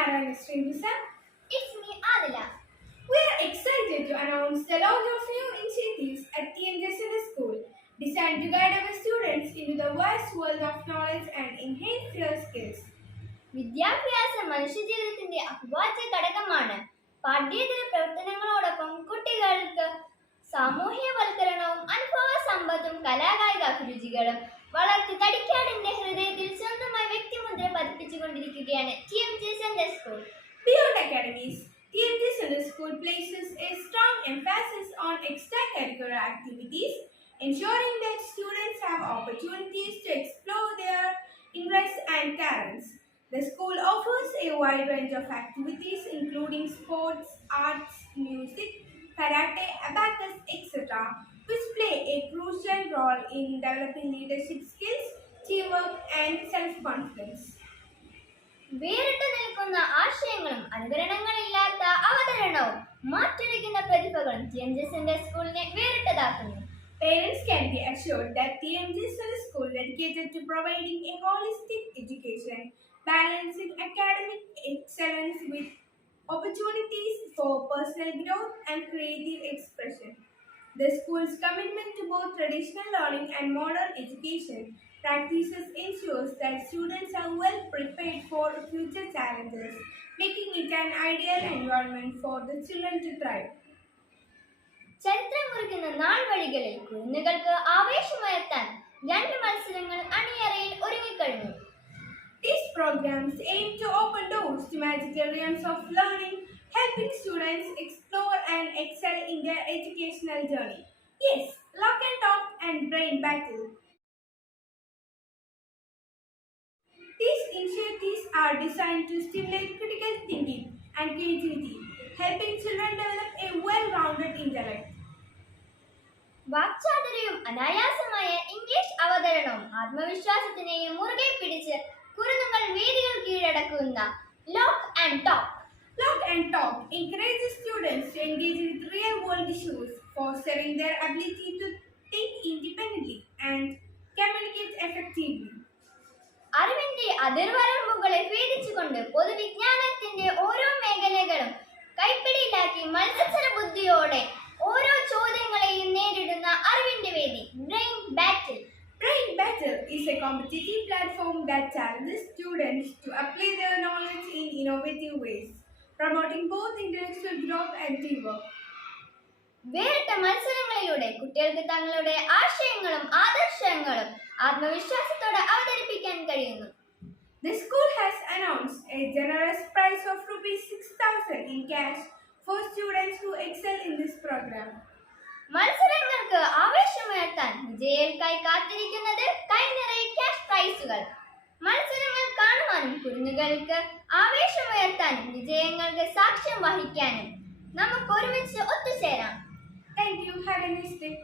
Nara and Srindusa. It's me, Adila. We are excited to announce the launch of new initiatives at TMJSL School, designed to guide our students into the vast world of knowledge and enhance their skills. വിദ്യാഭ്യാസം മനുഷ്യജീവിതത്തിന്റെ അവിഭാജ്യ ഘടകമാണ്. പാഠ്യേതര പ്രവർത്തനങ്ങളോടൊപ്പം കുട്ടികൾക്ക് സാമൂഹ്യവൽക്കരണവും അനുഭവ സമ്പത്തും കലാകായിക അഭിരുചികളും വളർത്തി തടിക്കാടിന്റെ ഹൃദയത്തിൽ സ്വന്തമായി വ്യക്തിമുദ്ര പതിപ്പിച്ചുകൊണ്ടിരിക്കുകയാണ് TMJ Center School. Beyond academies, TMJ Center School places a strong emphasis on extracurricular activities, ensuring that students have opportunities to explore their interests and talents. The school offers a wide range of activities including sports, arts, music, karate, abacus, etc., which play a crucial role in developing leadership skills, teamwork, and self-confidence. വേറിട്ട് നിൽക്കുന്ന ആശയങ്ങളും അനുകരണങ്ങളില്ലാത്ത അവതരണവും മാറ്റുരയ്ക്കുന്ന പ്രതിഭകളും TMJ Center സ്കൂളിനെ വേറിട്ടതാക്കുന്നു. Parents can be assured that TMJ Center School dedicated to providing a holistic education, balancing academic excellence with opportunities for personal growth and creative expression. The school's commitment to both traditional learning and modern education practices ensures that students are well prepared for future challenges, making it an ideal environment for the children to thrive. ചരിത്രം കുറിക്കുന്ന നാൾ വഴികളിൽ കുഞ്ഞുങ്ങൾക്ക് ആവേശമുയർത്താൻ 2 മത്സരങ്ങൾ അണിയറയിൽ ഒരുങ്ങിക്കഴിഞ്ഞു. These programs aim to open doors to magical realms of learning, helping students explore and excel in their educational journey. Yes, Lock and Talk and Brain Battle. These initiatives are designed to stimulate critical thinking and creativity, helping children develop a well-rounded intellect. വാക്ചാതുര്യവും അനായാസമായ ഇംഗ്ലീഷ് അവതരണവും ആത്മവിശ്വാസത്തിനെയും മുറുകെ പിടിച്ച് കുരുന്നുകൾ വേദികൾ കീഴടക്കുന്ന lock and talk. Lock and Talk encourages students to engage with real-world issues, fostering their ability to think independently and communicate effectively. അറിവിന്റെ അതിർവരമ്പുകളെ ഭേദിച്ചുകൊണ്ട് പൊതുവിജ്ഞാനത്തിന്റെ ഓരോ മേഖലകളും കൈപ്പിടിയിലാക്കി മത്സര ബുദ്ധിയോടെ ഓരോ ചോദ്യങ്ങളെയും നേരിടുന്ന അറിവിന്റെ വേദി ബ്രെയിൻ ബാറ്റിൽ. Brain Battle is a competitive platform that challenges students to apply their knowledge in innovative ways, promoting both intellectual growth and teamwork. വേറിട്ട മത്സരങ്ങളിലൂടെ കുട്ടികൾക്ക് തങ്ങളുടെ ആശയങ്ങളും ആദർശങ്ങളും ആത്മവിശ്വാസത്തോടെ അവതരിപ്പിക്കാൻ കഴിയുന്നു. The school has announced a generous prize of rupees 6,000 in cash for students who excel in this program. മത്സരങ്ങൾക്ക് ആവേശമുയർത്താൻ വിജയികൾക്കായി കാത്തിരിക്കുന്നത് കൈനിറയെ ക്യാഷ് പ്രൈസുകൾ. മത്സരങ്ങൾ കാണുവാനും കുരുന്നുകൾക്ക് ആവേശമുയർത്താനും വിജയങ്ങൾക്ക് സാക്ഷ്യം വഹിക്കാനും നമുക്ക് ഒരുമിച്ച് ഒത്തുചേരാം. Thank you. Have a nice day.